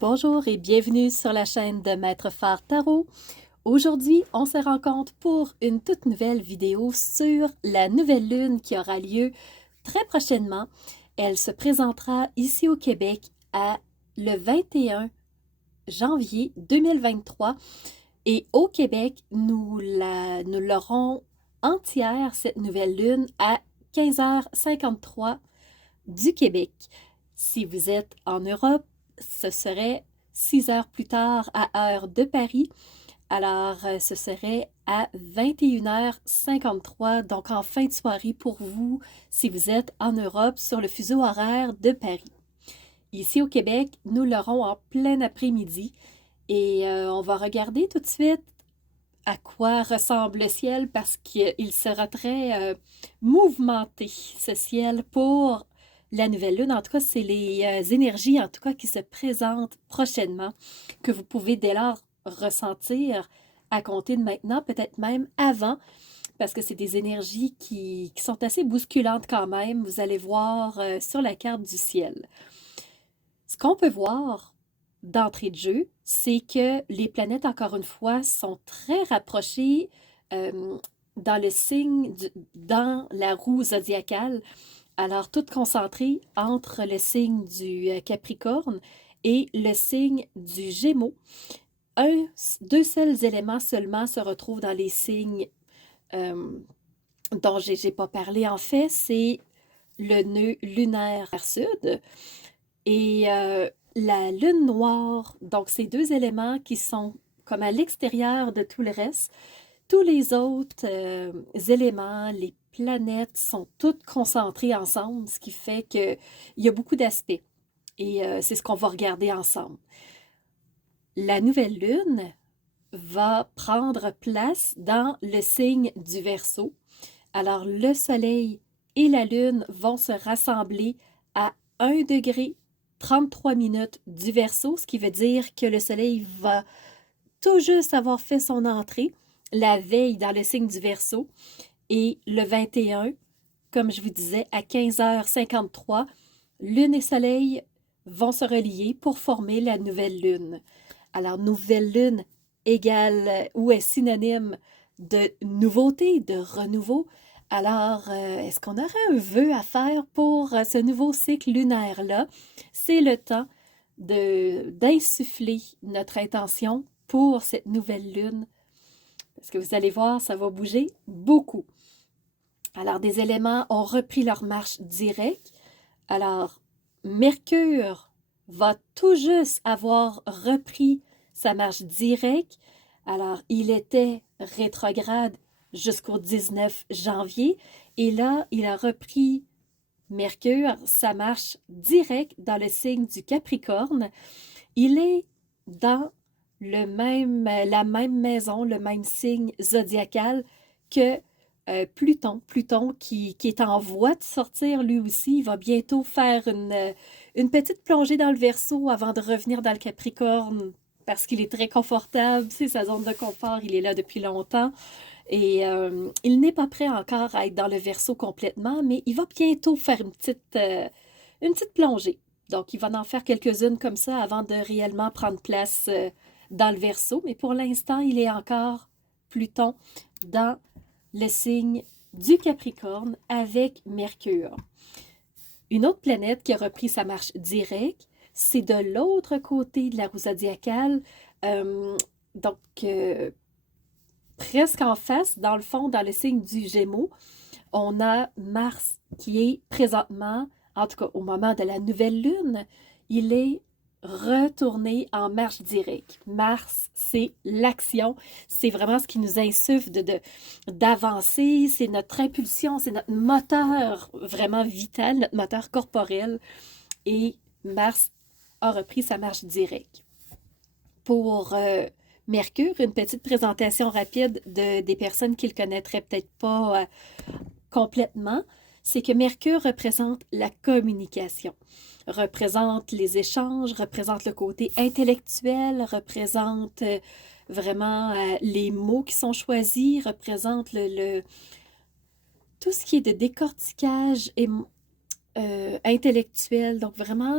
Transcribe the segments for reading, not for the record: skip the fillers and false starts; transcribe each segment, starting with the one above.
Bonjour et bienvenue sur la chaîne de Maître Phare Tarot. Aujourd'hui, on se rencontre pour une toute nouvelle vidéo sur la nouvelle lune qui aura lieu très prochainement. Elle se présentera ici au Québec le 21 janvier 2023 et au Québec, nous l'aurons entière, cette nouvelle lune, à 15h53 du Québec. Si vous êtes en Europe, ce serait 6 heures plus tard à heure de Paris. Alors, ce serait à 21h53, donc en fin de soirée pour vous, si vous êtes en Europe, sur le fuseau horaire de Paris. Ici au Québec, nous l'aurons en plein après-midi et on va regarder tout de suite à quoi ressemble le ciel parce qu'il sera très mouvementé, ce ciel, pour la nouvelle lune. En tout cas, c'est les énergies, en tout cas, qui se présentent prochainement, que vous pouvez dès lors ressentir à compter de maintenant, peut-être même avant, parce que c'est des énergies qui sont assez bousculantes quand même. Vous allez voir sur la carte du ciel. Ce qu'on peut voir d'entrée de jeu, c'est que les planètes, encore une fois, sont très rapprochées euh, dans le signe, dans la roue zodiacale. Alors, toutes concentrées entre le signe du Capricorne et le signe du Gémeaux. Deux seuls éléments seulement se retrouvent dans les signes euh, dont j'ai pas parlé en fait, c'est le nœud lunaire sud et la lune noire. Donc, ces deux éléments qui sont comme à l'extérieur de tout le reste. Tous les autres éléments, les planètes sont toutes concentrées ensemble, ce qui fait qu'il y a beaucoup d'aspects. Et c'est ce qu'on va regarder ensemble. La nouvelle lune va prendre place dans le signe du Verseau. Alors, le Soleil et la Lune vont se rassembler à 1 degré 33 minutes du Verseau, ce qui veut dire que le Soleil va tout juste avoir fait son entrée la veille dans le signe du Verseau et le 21, comme je vous disais, à 15h53, Lune et Soleil vont se relier pour former la nouvelle Lune. Alors, nouvelle Lune égale ou est synonyme de nouveauté, de renouveau. Alors, est-ce qu'on aurait un vœu à faire pour ce nouveau cycle lunaire-là? C'est le temps d'insuffler notre intention pour cette nouvelle lune. Parce que vous allez voir, ça va bouger beaucoup. Alors, des éléments ont repris leur marche directe. Alors, Mercure va tout juste avoir repris sa marche directe. Alors, il était rétrograde jusqu'au 19 janvier. Et là, il a repris Mercure, sa marche directe dans le signe du Capricorne. Il est dans la même maison, le même signe zodiacal que Pluton. Pluton qui est en voie de sortir lui aussi. Il va bientôt faire une petite plongée dans le Verseau avant de revenir dans le Capricorne parce qu'il est très confortable. C'est sa zone de confort. Il est là depuis longtemps. Et il n'est pas prêt encore à être dans le Verseau complètement, mais il va bientôt faire une petite plongée. Donc, il va en faire quelques-unes comme ça avant de réellement prendre place dans le Verseau. Mais pour l'instant, il est encore Pluton dans le signe du Capricorne avec Mercure. Une autre planète qui a repris sa marche directe, c'est de l'autre côté de la roue zodiacale. Euh, donc, presque en face, dans le fond, dans le signe du Gémeaux, on a Mars qui est présentement, en tout cas au moment de la nouvelle lune, il est retourné en marche directe. Mars, c'est l'action, c'est vraiment ce qui nous insuffle d'avancer, c'est notre impulsion, c'est notre moteur vraiment vital, notre moteur corporel. Et Mars a repris sa marche directe. Pour Mercure, une petite présentation rapide des personnes qui ne le connaîtraient peut-être pas complètement, c'est que Mercure représente la communication, représente les échanges, représente le côté intellectuel, représente vraiment les mots qui sont choisis, représente tout ce qui est de décortiquage intellectuel. Donc vraiment,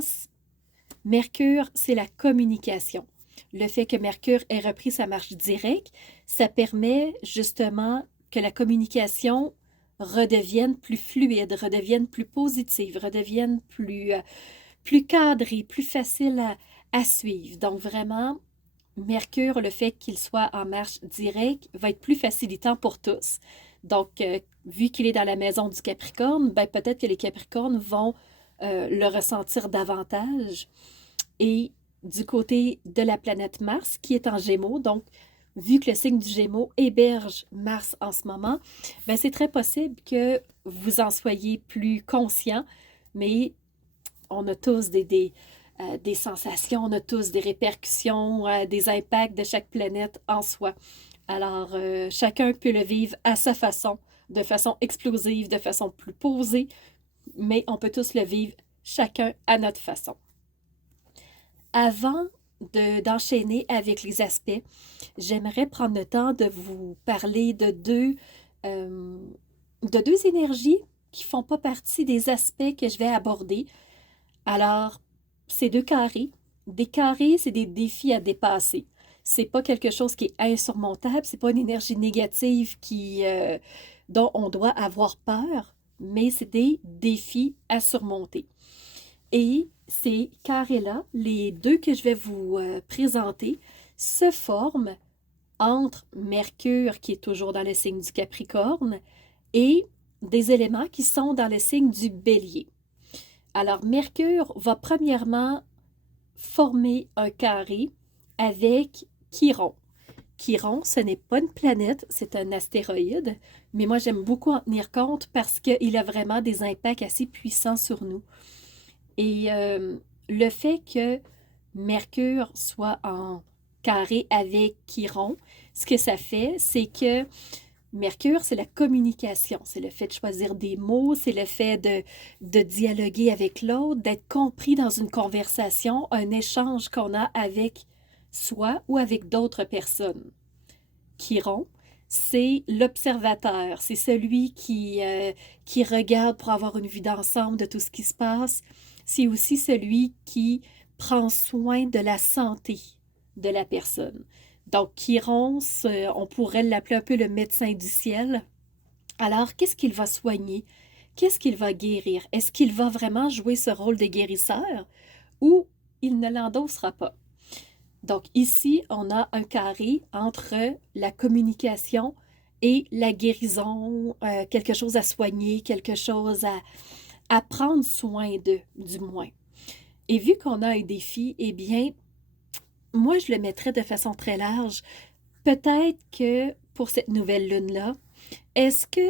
Mercure, c'est la communication. Le fait que Mercure ait repris sa marche directe, ça permet justement que la communication redevienne plus fluide, redevienne plus positive, redevienne plus cadrée, plus facile à suivre. Donc vraiment, Mercure, le fait qu'il soit en marche directe, va être plus facilitant pour tous. Donc, vu qu'il est dans la maison du Capricorne, ben, peut-être que les Capricornes vont le ressentir davantage. Et du côté de la planète Mars, qui est en Gémeaux, donc vu que le signe du Gémeaux héberge Mars en ce moment, ben, c'est très possible que vous en soyez plus conscient, mais on a tous des sensations, on a tous des répercussions, des impacts de chaque planète en soi. Alors, chacun peut le vivre à sa façon, de façon explosive, de façon plus posée, mais on peut tous le vivre chacun à notre façon. Avant d'enchaîner avec les aspects, j'aimerais prendre le temps de vous parler euh, de deux énergies qui ne font pas partie des aspects que je vais aborder. Alors, c'est deux carrés. Des carrés, c'est des défis à dépasser. C'est pas quelque chose qui est insurmontable, c'est pas une énergie négative dont on doit avoir peur, mais c'est des défis à surmonter. Et ces carrés-là, les deux que je vais vous présenter, se forment entre Mercure, qui est toujours dans le signe du Capricorne, et des éléments qui sont dans le signe du Bélier. Alors, Mercure va premièrement former un carré avec Chiron. Chiron, ce n'est pas une planète, c'est un astéroïde, mais moi j'aime beaucoup en tenir compte parce qu'il a vraiment des impacts assez puissants sur nous. Et le fait que Mercure soit en carré avec Chiron, ce que ça fait, c'est que Mercure, c'est la communication, c'est le fait de choisir des mots, c'est le fait de dialoguer avec l'autre, d'être compris dans une conversation, un échange qu'on a avec soi ou avec d'autres personnes. Chiron, c'est l'observateur, c'est celui qui regarde pour avoir une vue d'ensemble de tout ce qui se passe. C'est aussi celui qui prend soin de la santé de la personne. Donc, Chiron, on pourrait l'appeler un peu le médecin du ciel. Alors, qu'est-ce qu'il va soigner? Qu'est-ce qu'il va guérir? Est-ce qu'il va vraiment jouer ce rôle de guérisseur ou il ne l'endossera pas? Donc, ici, on a un carré entre la communication et la guérison, quelque chose à soigner, quelque chose à prendre soin de, du moins. Et vu qu'on a un défi, eh bien, moi, je le mettrais de façon très large. Peut-être que pour cette nouvelle lune-là, est-ce que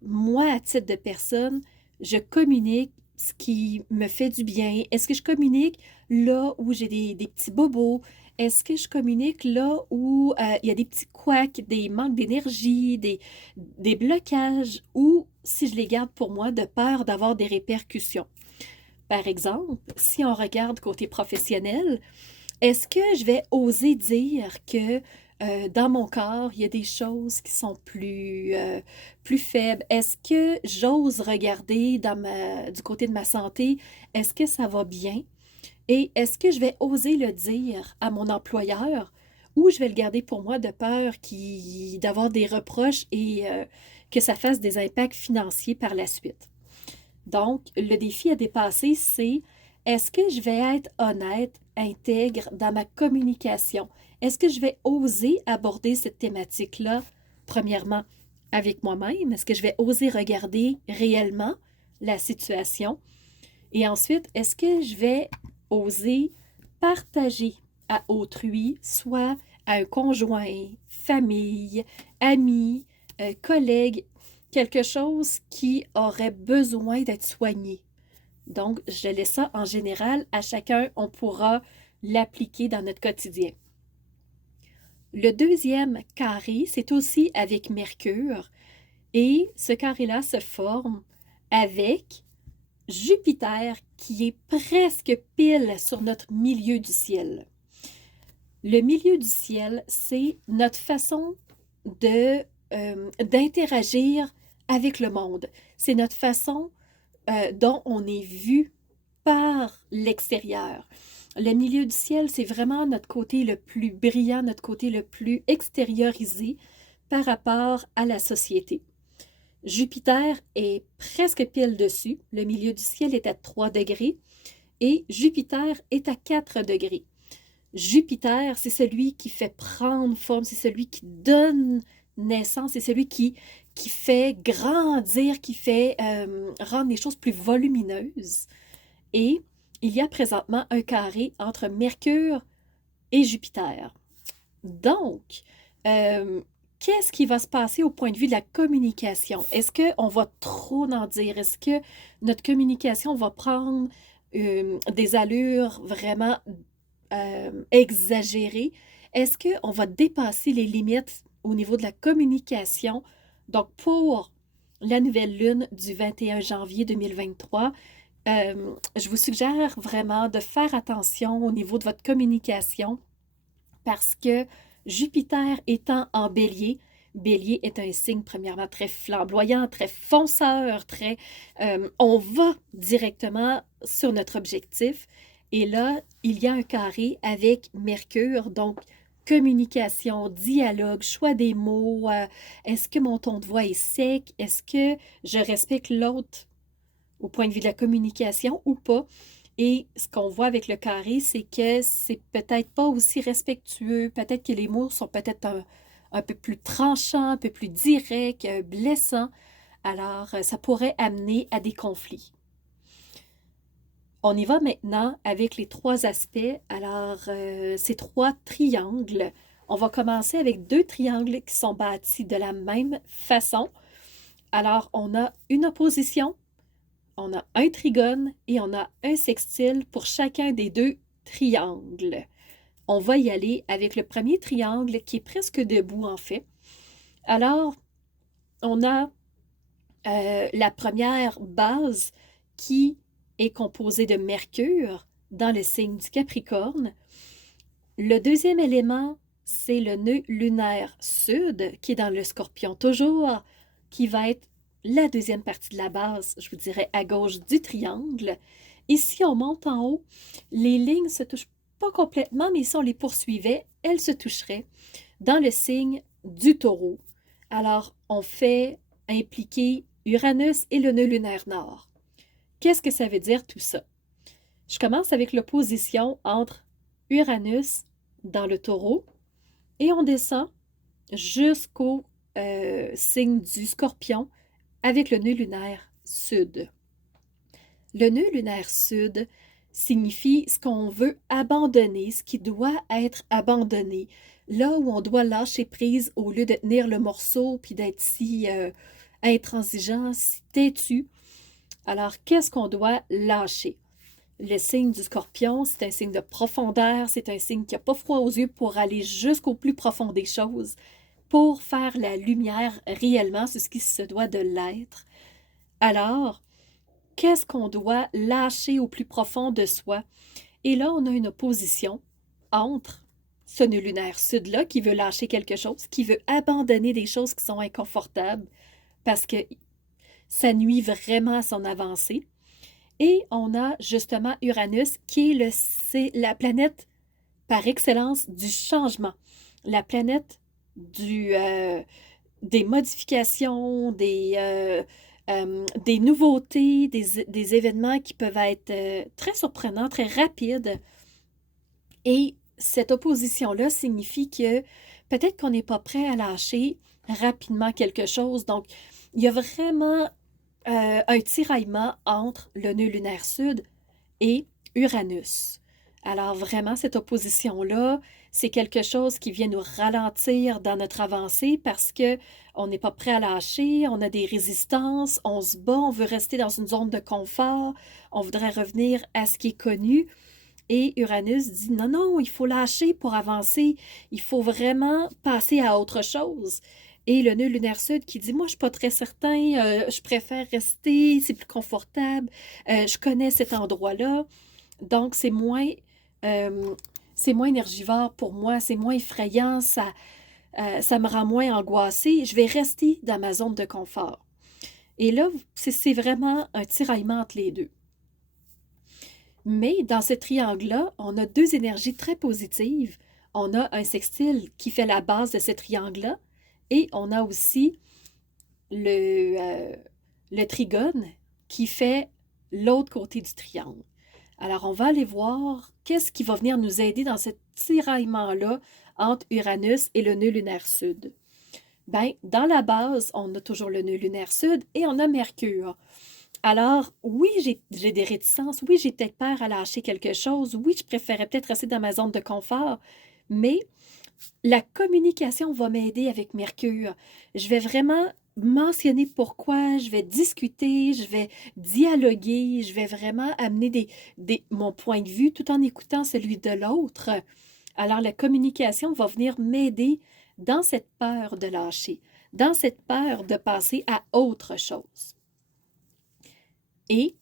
moi, à titre de personne, je communique ce qui me fait du bien? Est-ce que je communique là où j'ai des petits bobos? Est-ce que je communique là où il y a des petits couacs, des manques d'énergie, des blocages, ou si je les garde pour moi de peur d'avoir des répercussions? Par exemple, si on regarde côté professionnel, est-ce que je vais oser dire que dans mon corps, il y a des choses qui sont plus faibles? Est-ce que j'ose regarder du côté de ma santé? Est-ce que ça va bien? Et est-ce que je vais oser le dire à mon employeur ou je vais le garder pour moi de peur d'avoir des reproches et que ça fasse des impacts financiers par la suite? Donc, le défi à dépasser, c'est est-ce que je vais être honnête, intègre dans ma communication? Est-ce que je vais oser aborder cette thématique-là, premièrement, avec moi-même? Est-ce que je vais oser regarder réellement la situation? Et ensuite, est-ce que je vais oser partager à autrui, soit à un conjoint, famille, ami, collègue, quelque chose qui aurait besoin d'être soigné? Donc, je laisse ça en général à chacun, on pourra l'appliquer dans notre quotidien. Le deuxième carré, c'est aussi avec Mercure et ce carré-là se forme avec Jupiter qui est presque pile sur notre milieu du ciel. Le milieu du ciel, c'est notre façon d'interagir avec le monde. C'est notre façon dont on est vu par l'extérieur. Le milieu du ciel, c'est vraiment notre côté le plus brillant, notre côté le plus extériorisé par rapport à la société. Jupiter est presque pile dessus. Le milieu du ciel est à 3 degrés et Jupiter est à 4 degrés. Jupiter, c'est celui qui fait prendre forme, c'est celui qui donne naissance, c'est celui qui fait grandir, qui fait rendre les choses plus volumineuses. Et il y a présentement un carré entre Mercure et Jupiter. Donc, qu'est-ce qui va se passer au point de vue de la communication? Est-ce qu'on va trop en dire? Est-ce que notre communication va prendre des allures vraiment exagérées? Est-ce qu'on va dépasser les limites au niveau de la communication? Donc, pour la nouvelle lune du 21 janvier 2023, je vous suggère vraiment de faire attention au niveau de votre communication parce que Jupiter étant en Bélier, Bélier est un signe premièrement très flamboyant, très fonceur, on va directement sur notre objectif. Et là, il y a un carré avec Mercure, donc communication, dialogue, choix des mots. Est-ce que mon ton de voix est sec? Est-ce que je respecte l'autre au point de vue de la communication ou pas? Et ce qu'on voit avec le carré, c'est que c'est peut-être pas aussi respectueux, peut-être que les mots sont peut-être un peu plus tranchants, un peu plus directs, blessants. Alors, ça pourrait amener à des conflits. On y va maintenant avec les 3 aspects. Alors, ces 3 triangles. On va commencer avec 2 triangles qui sont bâtis de la même façon. Alors, on a une opposition, on a un trigone et on a un sextile pour chacun des 2 triangles. On va y aller avec le premier triangle qui est presque debout en fait. Alors, on a la première base qui est composée de Mercure dans le signe du Capricorne. Le deuxième élément, c'est le nœud lunaire sud qui est dans le Scorpion toujours, qui va être la deuxième partie de la base, je vous dirais à gauche du triangle. Et si on monte en haut, les lignes ne se touchent pas complètement, mais si on les poursuivait, elles se toucheraient dans le signe du Taureau. Alors, on fait impliquer Uranus et le nœud lunaire nord. Qu'est-ce que ça veut dire tout ça? Je commence avec l'opposition entre Uranus dans le Taureau et on descend jusqu'au signe du Scorpion avec le nœud lunaire sud. Le nœud lunaire sud signifie ce qu'on veut abandonner, ce qui doit être abandonné, là où on doit lâcher prise au lieu de tenir le morceau puis d'être si intransigeant, si têtu. Alors, qu'est-ce qu'on doit lâcher? Le signe du Scorpion, c'est un signe de profondeur, c'est un signe qui n'a pas froid aux yeux pour aller jusqu'au plus profond des choses, pour faire la lumière réellement sur ce qui se doit de l'être. Alors, qu'est-ce qu'on doit lâcher au plus profond de soi? Et là, on a une opposition entre ce nœud lunaire sud-là qui veut lâcher quelque chose, qui veut abandonner des choses qui sont inconfortables parce que ça nuit vraiment à son avancée. Et on a justement Uranus qui est la planète par excellence du changement, la planète des modifications, des nouveautés, des événements qui peuvent être très surprenants, très rapides. Et cette opposition-là signifie que peut-être qu'on n'est pas prêt à lâcher rapidement quelque chose. Donc, il y a vraiment un tiraillement entre le nœud lunaire sud et Uranus. Alors vraiment, cette opposition-là, c'est quelque chose qui vient nous ralentir dans notre avancée parce que on n'est pas prêt à lâcher, on a des résistances, on se bat, on veut rester dans une zone de confort, on voudrait revenir à ce qui est connu. Et Uranus dit non, non, il faut lâcher pour avancer, il faut vraiment passer à autre chose. Et le nœud lunaire sud qui dit, moi, je ne suis pas très certain, je préfère rester, c'est plus confortable, je connais cet endroit-là, donc c'est moins énergivore pour moi, c'est moins effrayant, ça me rend moins angoissée, je vais rester dans ma zone de confort. Et là, c'est vraiment un tiraillement entre les deux. Mais dans ce triangle-là, on a deux énergies très positives. On a un sextile qui fait la base de ce triangle-là et on a aussi le, euh, le trigone qui fait l'autre côté du triangle. Alors, on va aller voir qu'est-ce qui va venir nous aider dans ce tiraillement-là entre Uranus et le nœud lunaire sud. Ben, dans la base, on a toujours le nœud lunaire sud et on a Mercure. Alors, oui, j'ai des réticences, oui, j'ai peut-être peur à lâcher quelque chose, oui, je préférais peut-être rester dans ma zone de confort, mais la communication va m'aider avec Mercure. Je vais vraiment mentionner pourquoi, je vais discuter, je vais dialoguer, je vais vraiment amener mon point de vue tout en écoutant celui de l'autre. Alors, la communication va venir m'aider dans cette peur de lâcher, dans cette peur de passer à autre chose. Et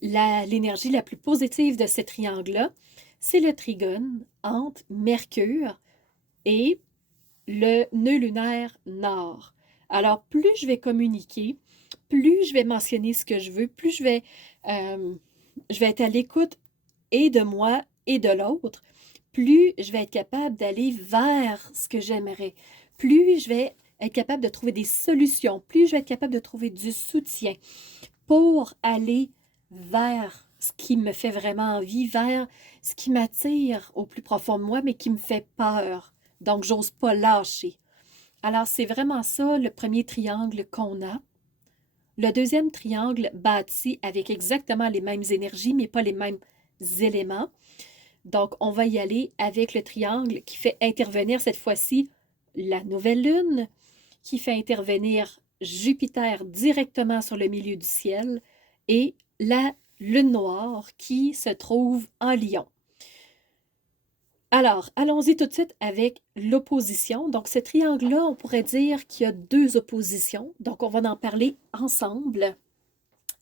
l'énergie la plus positive de ce triangle-là, c'est le trigone entre Mercure et le nœud lunaire nord. Alors, plus je vais communiquer, plus je vais mentionner ce que je veux, plus je vais être à l'écoute et de moi et de l'autre, plus je vais être capable d'aller vers ce que j'aimerais, plus je vais être capable de trouver des solutions, plus je vais être capable de trouver du soutien pour aller vers ce qui me fait vraiment envie, vers ce qui m'attire au plus profond de moi, mais qui me fait peur. Donc, j'ose pas lâcher. Alors, c'est vraiment ça le premier triangle qu'on a. Le deuxième triangle bâti avec exactement les mêmes énergies, mais pas les mêmes éléments. Donc, on va y aller avec le triangle qui fait intervenir cette fois-ci la nouvelle lune, qui fait intervenir Jupiter directement sur le milieu du ciel et la lune noire qui se trouve en Lion. Alors, allons-y tout de suite avec l'opposition. Donc, ce triangle-là, on pourrait dire qu'il y a deux oppositions. Donc, on va en parler ensemble.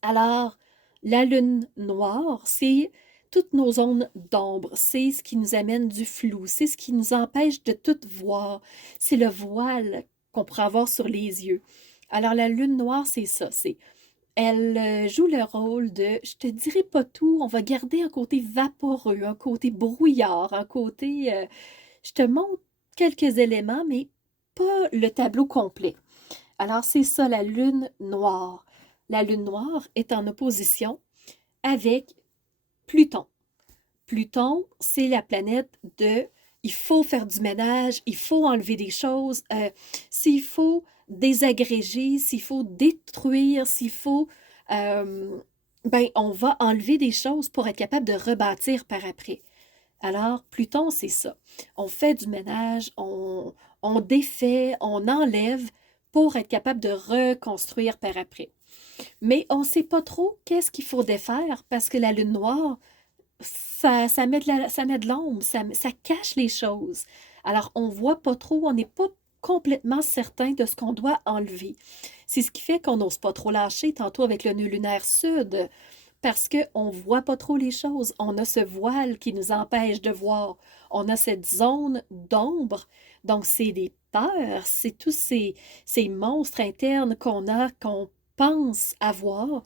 Alors, la lune noire, c'est toutes nos zones d'ombre, c'est ce qui nous amène du flou, c'est ce qui nous empêche de tout voir, c'est le voile qu'on pourrait avoir sur les yeux. Alors, la lune noire, c'est ça, elle joue le rôle de, je te dirai pas tout, on va garder un côté vaporeux, un côté brouillard, un côté, je te montre quelques éléments, mais pas le tableau complet. Alors, c'est ça, la lune noire. La lune noire est en opposition avec Pluton. Pluton, c'est la planète de il faut faire du ménage, il faut enlever des choses, s'il faut désagréger, s'il faut détruire, s'il faut... euh, ben, on va enlever des choses pour être capable de rebâtir par après. Alors, Pluton, c'est ça. On fait du ménage, on défait, on enlève pour être capable de reconstruire par après. Mais on ne sait pas trop qu'est-ce qu'il faut défaire parce que la lune noire, ça met de l'ombre, ça cache les choses. Alors, on ne voit pas trop, on n'est pas complètement certain de ce qu'on doit enlever. C'est ce qui fait qu'on n'ose pas trop lâcher, tantôt avec le nœud lunaire sud, parce qu'on ne voit pas trop les choses. On a ce voile qui nous empêche de voir. On a cette zone d'ombre. Donc, c'est des peurs, c'est tous ces monstres internes qu'on a, qu'on pense avoir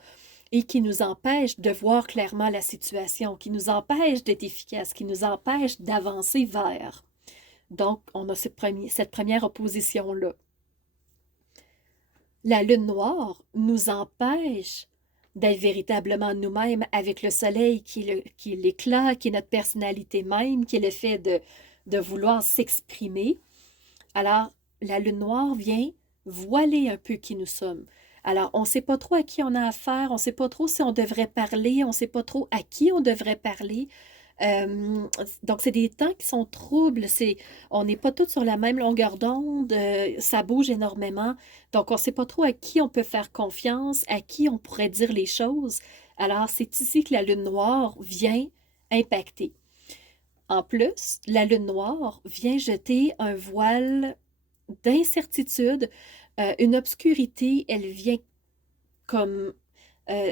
et qui nous empêchent de voir clairement la situation, qui nous empêchent d'être efficaces, qui nous empêchent d'avancer vers. Donc, on a cette première opposition-là. La lune noire nous empêche d'être véritablement nous-mêmes avec le soleil qui est l'éclat, qui est notre personnalité même, qui est le fait de vouloir s'exprimer. Alors, la lune noire vient voiler un peu qui nous sommes. Alors, on ne sait pas trop à qui on a affaire, on ne sait pas trop si on devrait parler, on ne sait pas trop à qui on devrait parler. Donc, c'est des temps qui sont troubles. On n'est pas tous sur la même longueur d'onde. Ça bouge énormément. Donc, on ne sait pas trop à qui on peut faire confiance, à qui on pourrait dire les choses. Alors, c'est ici que la lune noire vient impacter. En plus, la lune noire vient jeter un voile d'incertitude, une obscurité. Elle vient comme euh,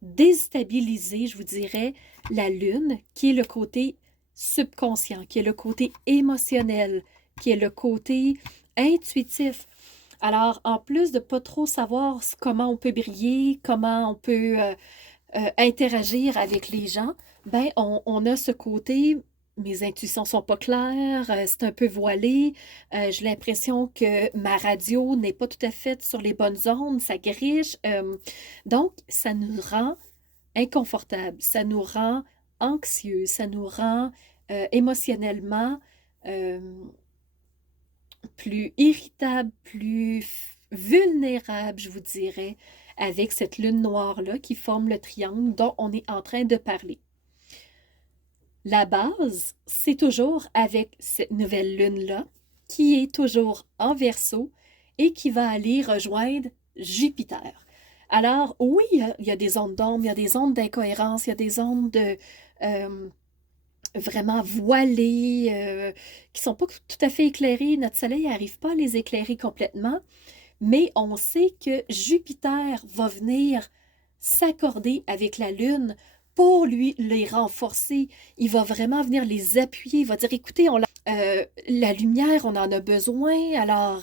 déstabiliser, je vous dirais, la lune, qui est le côté subconscient, qui est le côté émotionnel, qui est le côté intuitif. Alors, en plus de pas trop savoir comment on peut briller, comment on peut interagir avec les gens, ben on a ce côté, mes intuitions sont pas claires, c'est un peu voilé, j'ai l'impression que ma radio n'est pas tout à fait sur les bonnes ondes, ça griche. Donc, ça nous rend inconfortable, ça nous rend anxieux, ça nous rend émotionnellement euh, plus irritable, plus vulnérable, je vous dirais, avec cette lune noire-là qui forme le triangle dont on est en train de parler. La base, c'est toujours avec cette nouvelle lune-là, qui est toujours en Verseau et qui va aller rejoindre Jupiter. Alors, oui, il y a des ondes d'ombre, il y a des ondes d'incohérence, il y a des ondes de, euh, vraiment voilées, qui sont pas tout à fait éclairées. Notre Soleil n'arrive pas à les éclairer complètement, mais on sait que Jupiter va venir s'accorder avec la Lune pour lui les renforcer. Il va vraiment venir les appuyer. Il va dire, écoutez, la lumière, on en a besoin, alors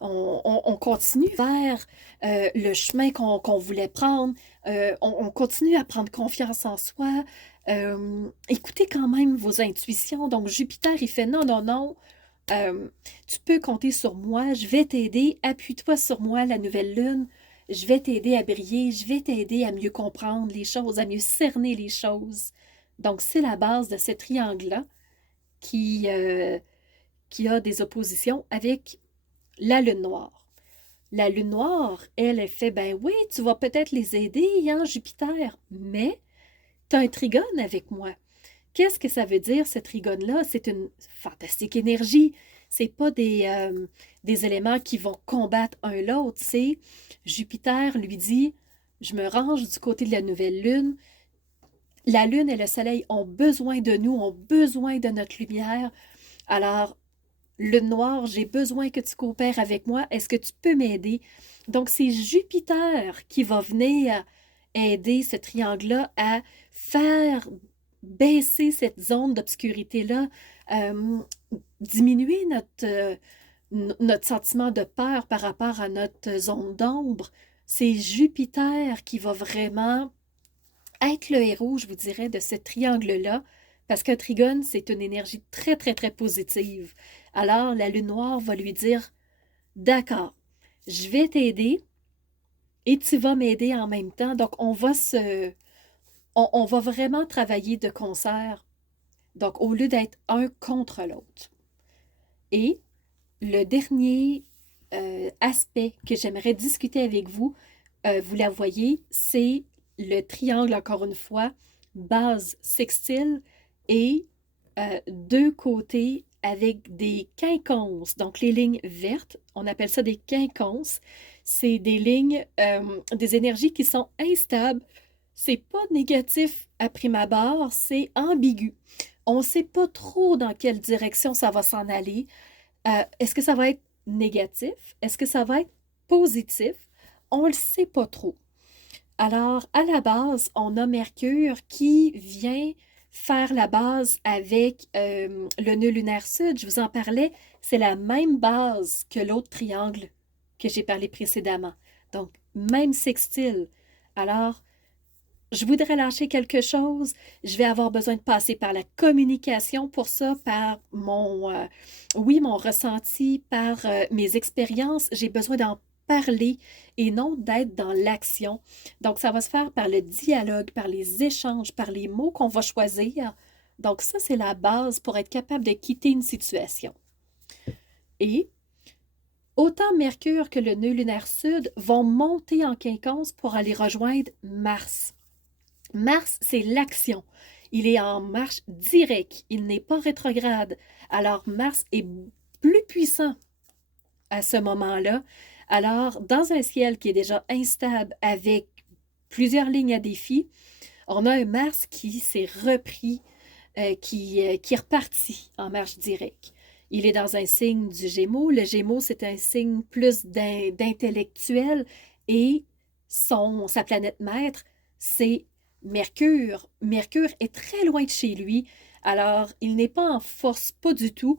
on continue vers le chemin qu'on voulait prendre. On continue à prendre confiance en soi. Écoutez quand même vos intuitions. Donc Jupiter, il fait non, non, non. Euh, Tu peux compter sur moi, je vais t'aider, appuie-toi sur moi, la nouvelle lune, je vais t'aider à briller, je vais t'aider à mieux comprendre les choses, à mieux cerner les choses. Donc, c'est la base de ce triangle-là qui, euh, qui a des oppositions avec la lune noire. La lune noire, elle, elle fait, ben oui, tu vas peut-être les aider, hein, Jupiter, mais tu as un trigone avec moi. Qu'est-ce que ça veut dire, ce trigone-là? C'est une fantastique énergie. C'est pas des éléments qui vont combattre un l'autre. C'est Jupiter lui dit, je me range du côté de la nouvelle lune. La lune et le soleil ont besoin de nous, ont besoin de notre lumière. Alors, lune noire, j'ai besoin que tu coopères avec moi. Est-ce que tu peux m'aider? Donc, c'est Jupiter qui va venir aider ce triangle-là à faire baisser cette zone d'obscurité-là, euh, diminuer notre sentiment de peur par rapport à notre zone d'ombre. C'est Jupiter qui va vraiment être le héros, je vous dirais, de ce triangle-là, parce qu'un trigone, c'est une énergie très, très, très positive. Alors, la lune noire va lui dire, d'accord, je vais t'aider et tu vas m'aider en même temps. Donc, on va vraiment travailler de concert. Donc, au lieu d'être un contre l'autre. Et le dernier aspect que j'aimerais discuter avec vous, vous la voyez, c'est le triangle, encore une fois, base sextile et deux côtés avec des quinconces. Donc, les lignes vertes, on appelle ça des quinconces. C'est des lignes, des énergies qui sont instables. C'est pas négatif à prime abord, c'est ambigu. On ne sait pas trop dans quelle direction ça va s'en aller. Est-ce que ça va être négatif? Est-ce que ça va être positif? On ne le sait pas trop. Alors, à la base, on a Mercure qui vient faire la base avec le nœud lunaire sud. Je vous en parlais, c'est la même base que l'autre triangle que j'ai parlé précédemment. Donc, même sextile. Alors, je voudrais lâcher quelque chose, je vais avoir besoin de passer par la communication pour ça, par oui, mon ressenti, par mes expériences. J'ai besoin d'en parler et non d'être dans l'action. Donc, ça va se faire par le dialogue, par les échanges, par les mots qu'on va choisir. Donc, ça, c'est la base pour être capable de quitter une situation. Et autant Mercure que le nœud lunaire sud vont monter en quinconce pour aller rejoindre Mars. Mars, c'est l'action. Il est en marche directe. Il n'est pas rétrograde. Alors, Mars est plus puissant à ce moment-là. Alors, dans un ciel qui est déjà instable avec plusieurs lignes à défi, on a un Mars qui s'est repris, qui est reparti en marche directe. Il est dans un signe du Gémeaux. Le Gémeaux, c'est un signe plus d'intellectuel et sa planète maître, c'est Mercure. Mercure est très loin de chez lui, alors il n'est pas en force, pas du tout.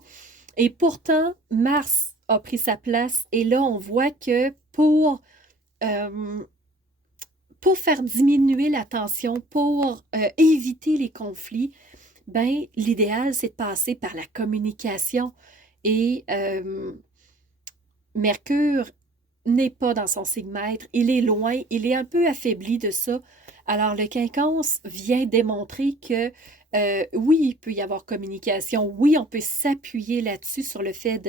Et pourtant, Mars a pris sa place et là, on voit que euh, pour faire diminuer la tension, pour éviter les conflits, ben l'idéal, c'est de passer par la communication. Et Mercure n'est pas dans son signe maître, il est loin, il est un peu affaibli de ça. Alors le quinconce vient démontrer que oui, il peut y avoir communication, oui, on peut s'appuyer là-dessus sur le fait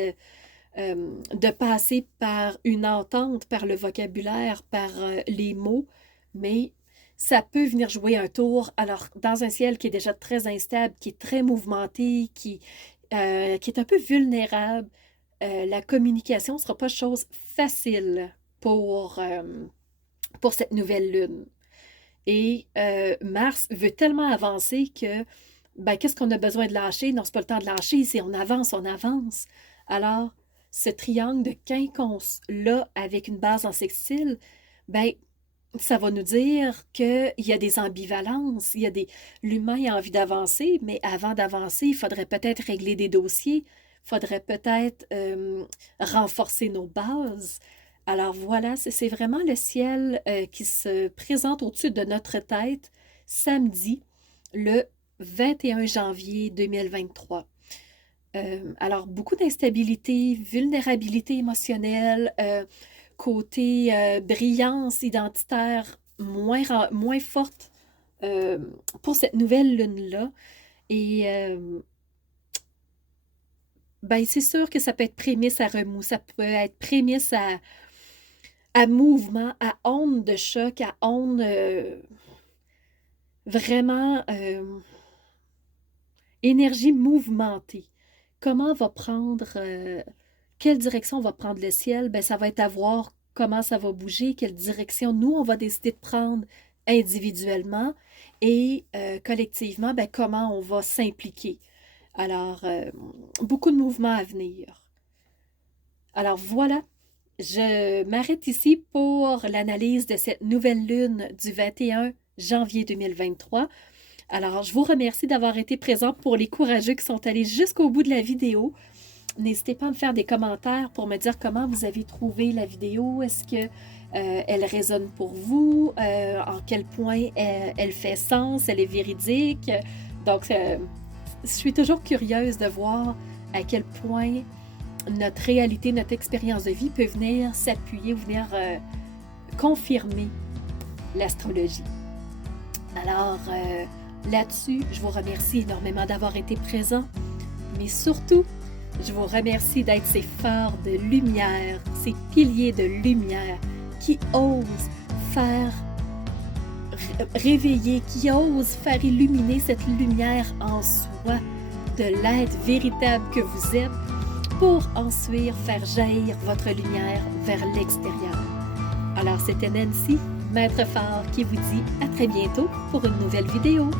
de passer par une entente, par le vocabulaire, par les mots, mais ça peut venir jouer un tour. Alors, dans un ciel qui est déjà très instable, qui est très mouvementé, qui est un peu vulnérable, la communication ne sera pas chose facile pour cette nouvelle lune. Et Mars veut tellement avancer que, ben, qu'est-ce qu'on a besoin de lâcher? Non, c'est pas le temps de lâcher, c'est on avance, on avance. Alors, ce triangle de quinconce-là, avec une base en sextile, ben, ça va nous dire qu'il y a des ambivalences, l'humain a envie d'avancer, mais avant d'avancer, il faudrait peut-être régler des dossiers, il faudrait peut-être renforcer nos bases. Alors voilà, c'est vraiment le ciel qui se présente au-dessus de notre tête samedi, le 21 janvier 2023. Alors, beaucoup d'instabilité, vulnérabilité émotionnelle, côté brillance identitaire moins forte pour cette nouvelle lune-là. Et ben, c'est sûr que ça peut être prémisse à remous, ça peut être prémisse à mouvement, à onde de choc, à onde vraiment énergie mouvementée. Comment va prendre, quelle direction va prendre le ciel? Ben, ça va être à voir comment ça va bouger, quelle direction nous, on va décider de prendre individuellement et collectivement, ben, comment on va s'impliquer. Alors, beaucoup de mouvements à venir. Alors voilà, je m'arrête ici pour l'analyse de cette nouvelle lune du 21 janvier 2023. Alors, je vous remercie d'avoir été présent pour les courageux qui sont allés jusqu'au bout de la vidéo. N'hésitez pas à me faire des commentaires pour me dire comment vous avez trouvé la vidéo. Est-ce que elle résonne pour vous? En quel point elle fait sens? Elle est véridique? Donc, je suis toujours curieuse de voir à quel point notre réalité, notre expérience de vie peut venir s'appuyer ou venir confirmer l'astrologie. Alors, là-dessus, je vous remercie énormément d'avoir été présent, mais surtout, je vous remercie d'être ces phares de lumière, ces piliers de lumière qui osent faire réveiller, qui osent faire illuminer cette lumière en soi de l'être véritable que vous êtes pour ensuite faire jaillir votre lumière vers l'extérieur. Alors, c'était Nancy, Maître Phare, qui vous dit à très bientôt pour une nouvelle vidéo.